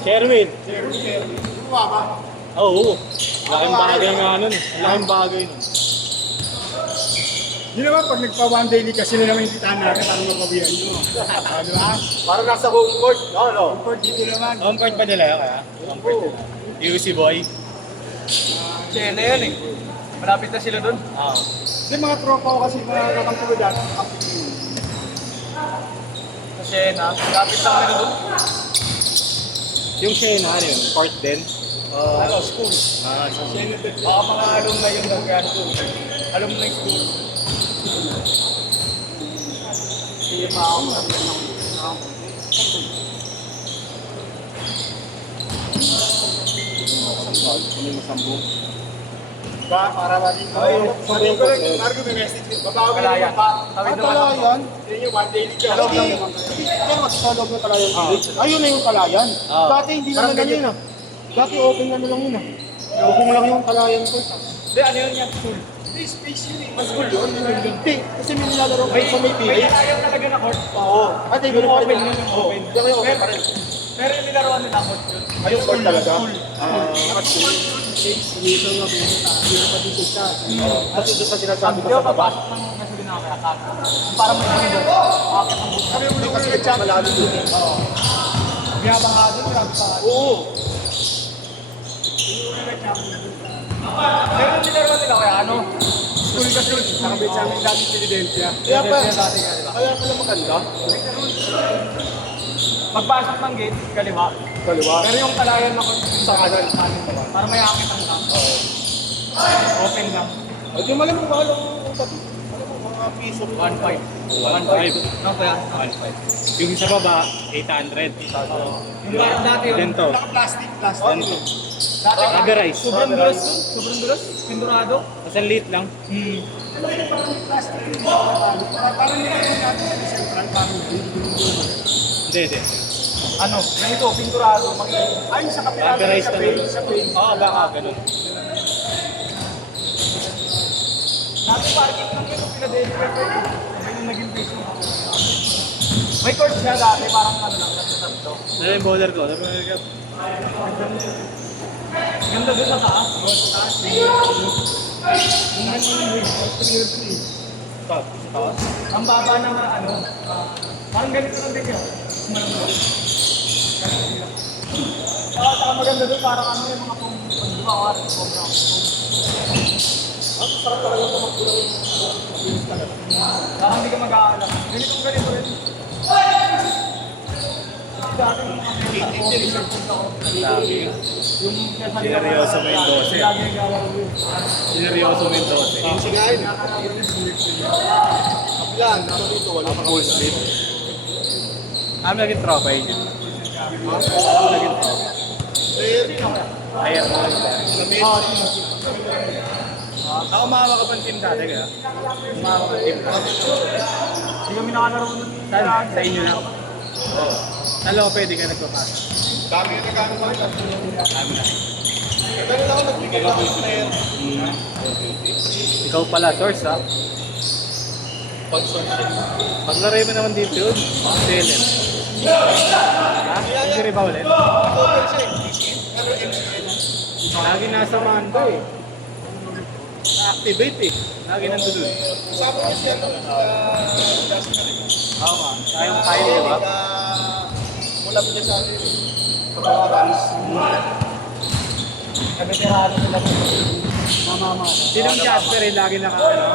Sherwin. Buwa ba? Oo. Laking bagay nga nun. Laking bagay nun. Di naman pag nagpa-one daily kasi na naman yung titahan natin, parang mapabihan nyo. Di ba? Parang nasa home court. No. Comfort dito naman. Home court ba nila yun kaya? Home court nila. UC boy. Chena yan eh. Malapit na sila dun. Oo. Hindi, mga tropa ko kasi mga kakampi ko dati. Sa Chena. Malapit na kami dun. Yung Shena, ano yun? Court din? School. So, Baka mga alumni yung nag-grad school. Alumni school. Sige pa ako. Ba, para natin. Sabi ko lang, Margo may message ko. Babago ka Kalaya. lang pa. Tawid naman Kalayan? ako. Yun yung one daily ka. Kaya magsasalog na kalayan. Ayun na yung kalayan. Ah. Dati hindi naman ganyan yun ah. Dati open na lang yun ah. Open lang yung kalayan ko. Hindi, ano yun yan? School. Hindi, space yun eh. Mas school yun. Hindi, kasi may nilalaro ko sa may May pili. ayaw talaga na court. Oo. At ay, ganun pa rin. Open yun. Oo. Hindi kayo open pa rin. Pero yung nilaruan nila court yun. Ayun court talaga. Dito nga, meron pa dito siya. At ito sa sinasabi ko Di ba sa baba. papasok ng kasi binakayakap? Para may mundo. Akit ang buto. Kami mo Kasi yung chama lalo dun eh. Biyabang nga doon, grabe pa. Oo. Pero yung nilaruan nila kaya ano? school kasi yun. Nakabit sa amin dati sa Philadelphia. Kaya pa, Dati nga, di ba? kaya pala maganda. Pagpasok ng gate, kaliwa. Kaliwa. Pero yung kalayan na court, Sa kanan. para may akit ang camp. Open lang. At yung malamang mahal ang pati. Alam mo, mga piso. 1.5. 1.5. No, kaya? 1.5. Yung sa baba, 800. Yung dati yun. Ganito. Naka-plastic. Ganito. Dati Rubberized. Sobrang dulas yun. Sobrang dulas. Pindurado. Mas ang liit lang. Parang nilagay natin sa central, parang Hindi. Ano? Yung ito, pindurado. ay sa kapila. Rubberized Sa na paint, lang. sa paint. Oo, baka ganun. Dati parking lang yun. Pinadeliver ko yun. Sabi nung naging face mo. May court siya dati. Parang ano lang. Tatlo. Ano yung bowler ko? Ano yung Ganda doon sa taas. top? Ang baba ng ano. Parang ganito lang din yun. Saka maganda doon. Parang ano yung mga pang-gawa. Ang sarap talaga ito magpulang yung parang hindi ka mag-aalam. Ganito rin. Dati yung Sineryoso mo yung 12. lagi naglalaro yun. Sineryoso mo yung 12. Yung sigahin. Kapilan. Ito dito, wala pa Full speed. Ano naging tropa yun? Ano naging tropa? player. Ayan mo. Lamit. Ako umama ka pang team dati kaya? Umama ka team dati. Hindi kami nakalaro nun. Saan? Sa inyo lang? Oo. Saan lang pwede ka nagpapasa? Dami yung nagano pa. Dami na. Ganun ako nagbigay lang ng player. Ikaw pala, source ha? Paglaro mo naman dito yun. Excellent. Ha? Hindi rin ba ulit? Total siya eh. Pero Lagi nasa mando eh. Na-activate eh. Lagi nandun dun. kasama ko siya nung Oo nga. Kayang kaya di ba? Mula pa niya sa atin. Sa mga balis. Kami tirado nila po. Sinong Jasper eh, lagi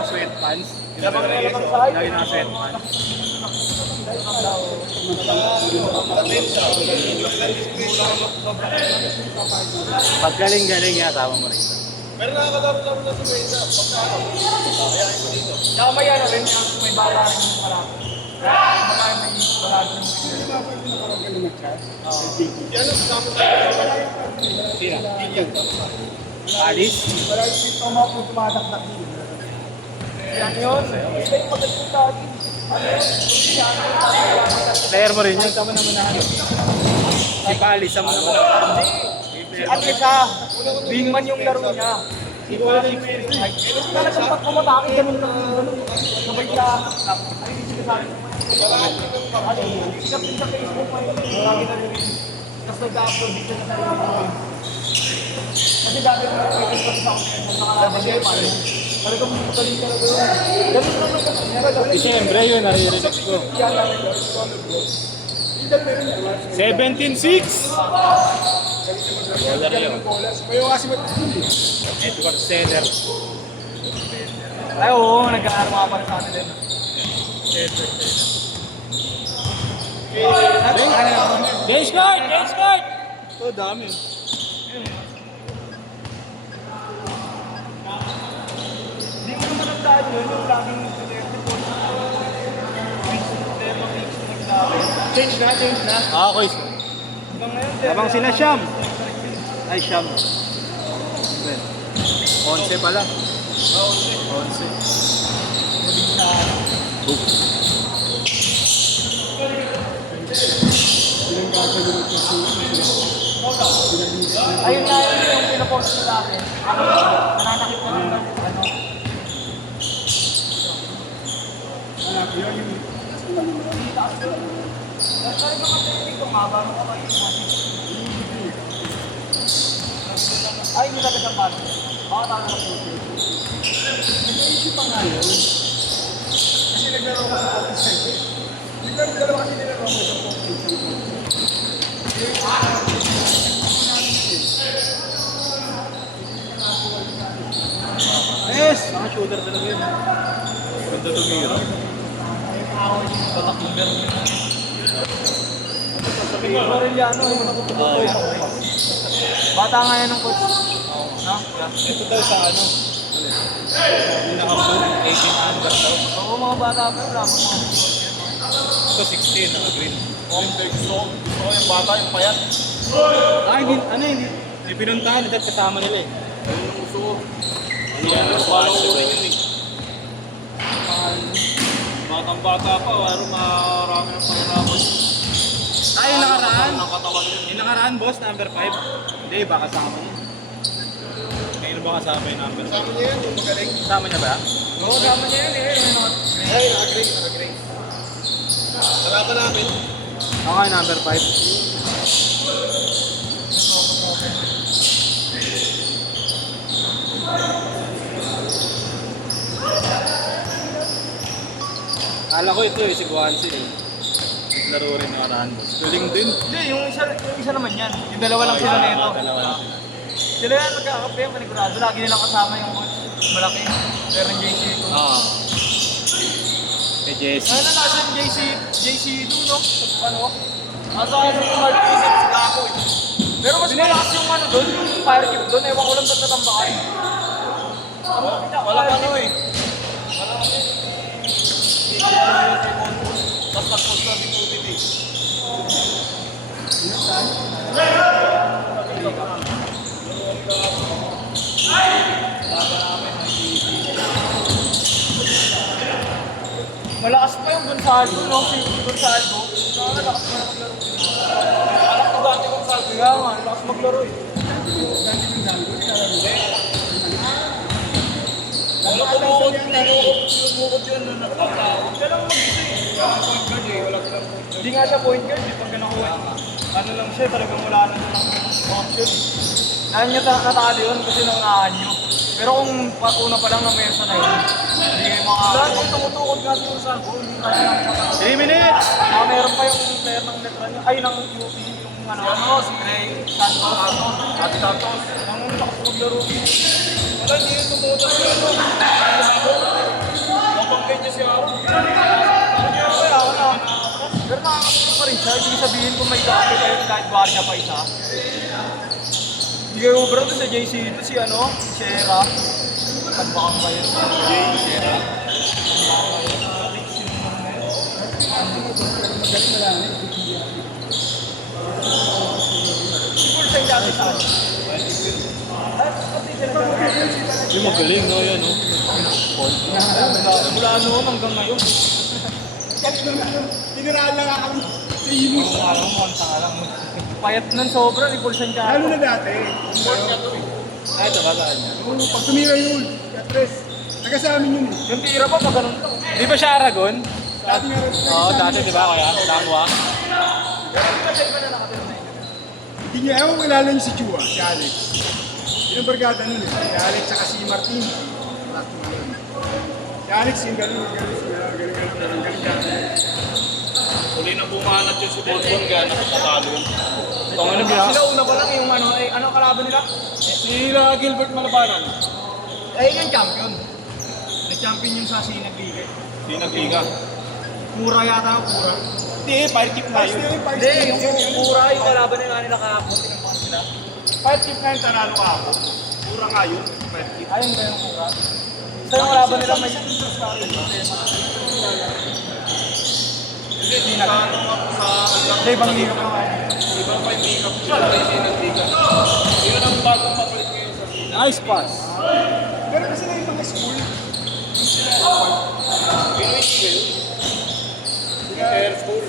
sweatpants. Lagi naka sweatpants. Paggaling-galing yata mo rin. Pero nakakalaro-laro na sa mesa. Pagka ayahin ko dito. Saka may ano rin, may bala rin yung kalap. Baka may bala rin yung Yan ang kasama sa Sino? Alice? Wala yung dito mga po tumataktak dito. yan yun. Hindi yung magandang lagi. Player mo rin yun. Tama naman na ano. Si Pali, sa mga naman. At isa, wingman yung laro niya. Si Pali, Talagang pag pumatake, ganun lang yung ganun. Sabay ka, ay hindi sila sabi. Sikat din sa Facebook pa yun. Lagi na rin. Tapos nag-upload dito na sa YouTube. Kasi dati mo nag-upload ko sa akin. Nakalabas siya pa rin. Talagang magaling ka na doon. Ganun naman kasi. Siyempre yun, nare-reject ko. 17-6! Wala rin yun. Mayo kasi Edward Seller. Ay, oo, nag-aaral mga para sa atin din. James Card! James Card! Ito, dami. Hindi mo naman nagdaan yun, yung laging nag-telefon ko. Change na. Okay. Hanggang ngayon, Habang sina Sham. Ay, Sham. 11 pala. 11. ayun na yun yung pinapost nila akin. Nananakit ko lang ng ano. Sorry ka kasi hindi ko nga ba ano ka ba yun? Ay, hindi talaga ba? Baka talaga po. Nag-iisip pa nga yun. Kasi naglaro ko sa office. Dalawa kasi nilaro mo sa office. Yes! Mga shooter talaga yun. Ganda tumira. Moreliano, yung natututo. Bata nga yan ng coach. No? Ito daw sa ano? Pinaka-boom, 18 under daw. Oo, mga bata pa yun. Wala mo mga Ito 16, naka-green. Gusto ko yung bata, yung payat. Ah, hindi, ano hindi. Hindi pinuntahan, dahil kasama nila eh. Yung gusto ko. Hindi yan, follow ko rin yun eh. Batang bata pa, marami ng pangaraman. Ah, yung nakaraan? Ng katawan yun. Yung nakaraan, boss, number 5. Hindi, ba kasama niya? Ngayon ba kasama yung number 5? Sabi niya yan, yung magaling. Kasama niya ba? Oo, tama niya yun eh. Ay, nakagrade. Kalaban namin. Ako yung number 5. Kala ko ito eh, si Guanzi eh. Naglaro rin yung nakaraan, boss. Galing din. Hindi, yung isa naman yan. Yung dalawa lang sila nito. Dalawa lang sila. Sila yan, magkakape yung panigurado. Lagi nilang kasama yung coach. Malaki. Pero yung JC ito. Oo. Kay Jesse. Ano na nasa yung JC ito, no? Ano? Nasa yung Mark Isip, sila ako eh. Pero mas malakas yung ano doon, yung fire keep doon. Ewan ko lang ba't natambakan. Wala pa ano eh. Tapos tapos na si Tubit eh. Malakas pa yung Gonzalo, no? Si Gonzalo. Malakas pa yung maglaro. Alam ko dati Gonzalo. Kaya nga, malakas maglaro eh. Wala kumukot yun na nagtatao. Siya lang mag-isa eh. Kaya point guard eh, wala silang point guard. Hindi nga siya point guard eh, pag nakuha. Ano lang siya, talagang wala na silang option eh. Kaya niya natalo yun kasi naunahan niyo. Pero kung una pa lang ng mesa na yun, hindi kayo mga... Lahat yung tumutukod nga si Gonzalo, hindi kaya lang matalo. 3 minutes! Meron pa yung player ng Metro niya, ay ng UP, yung ano, si Gray Santos, Ate Santos. Ang lakas maglaro. Wala, hindi yung tumutukod si ano. Mapangkay niya si Aaron. Pero nakakasama pa rin siya. Ibig sabihin kung may kakapit kayo kahit bar niya pa isa. Hindi kayo bro doon sa JC ito si ano, si Shera. Pagbakan ba yun? Shera. Siguro siya dati sa ano. Yung magaling, no? Yan, no? Mula noon hanggang ngayon. Tiniraan lang ako. Imus. Payat nun sobra, ni Pulsan ka. Lalo na dati. Sport niya to eh. Ay, ito, bataan niya. Pag tumira yung Katres, taga sa amin yun eh. Yung tira pa, pag ganun to. Di ba siya Aragon? Dati meron. Oo, dati, di ba, kaya? Danwa. Pero di ba siya iba na nakatira na yun? Hindi niya, ewan ko kilala niyo si Chua, si Alex. Yun ang barkada nun eh. Si Alex saka si Martin. Si Alex yung galing. Huli na bumanat yun si Bonbon kaya nakapatalo yun. Sila una pa lang yung ano kalaban nila? Sila Gilbert Malabanan. Ay, yung champion. Na-champion yun sa Sinagliga. Di nagliga. Pura yata ang pura. Hindi, fire keep na yun. Hindi, yung pura yung kalaban nila kahapon. Tinangkan sila. Fire keep na yung tanalo ka ako. Pura nga yun, fire keep. Ayun ba yung pura? Sa yung kalaban nila may Hindi na ano nga po sa anak. Hindi, ibang hirap lang ako. Iba pa yung makeup siya. Hindi nagliga. Yun ang bagong papalit ngayon sa Sina. Nice pass. Pero kasi na yung mga school. Pinoy Eagle yun. Air school.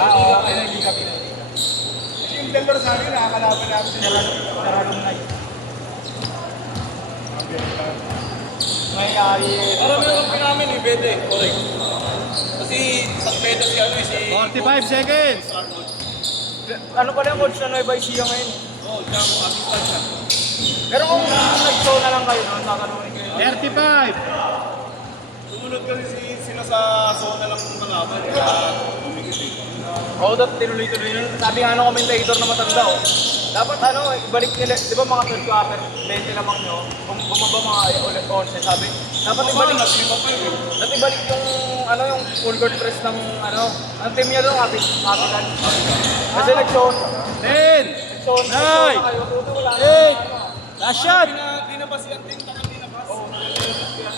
Oo, ay nagliga pinag. Yung Del Rosario, nakakalaban namin sila. Naragong na yun. May ari. Marami naman pinamin eh, Bede. Correct. Kasi sa Bede si ano eh, si... 45 seconds. Ano pala yung coach na Nueva Ecija ngayon? Oh, siya mo, assistant siya. Pero kung nag-show na lang kayo, no, tatanungin kayo. 35. Sumunod kasi sila sa zona lang ng malaban. Kaya umigit eh. Oo, tinuloy-tuloy nun. Sabi nga ng commentator na matanda, oh. Dapat ano, ibalik nila, di ba mga third quarter, 20 lamang nyo, kung bumaba mga ulit 11, sabi, dapat ibalik, Lima pa yun. dapat ibalik yung, ano, yung full court press ng, ano, ang team niya doon, Capital. Kasi nag-show, 10. nag-show na kayo, tuto wala na. 8. Last shot. Di na ba si Anting